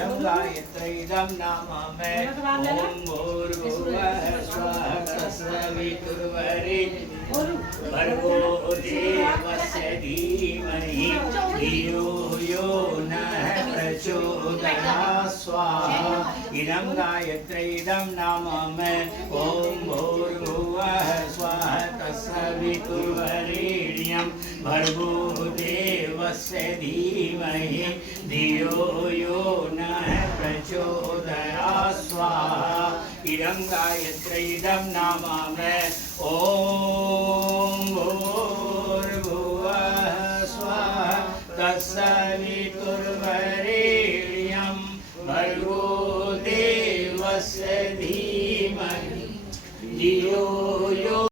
इदं गायत्री इदं नाम मे ओम भूर्भुवः स्वः तत्सवितुर्वरेण्यं भर्गो देवस्य धीमहि धियो यो नः प्रचोदयात् स्वाहा इदं गायत्री इदं नाम मे ओम भूर्भुवः स्वः तत्सवितुर्वरेण्यं भर्गो देवस्य धीमहि धियो यो नः प्रचोदयात् स्वाहा इदं गायत्री इदं नाम मे ओम भूर्भुवः स्वः तत्सवितुर्वरेण्यं भर्गो देवस्य धीमहि धियो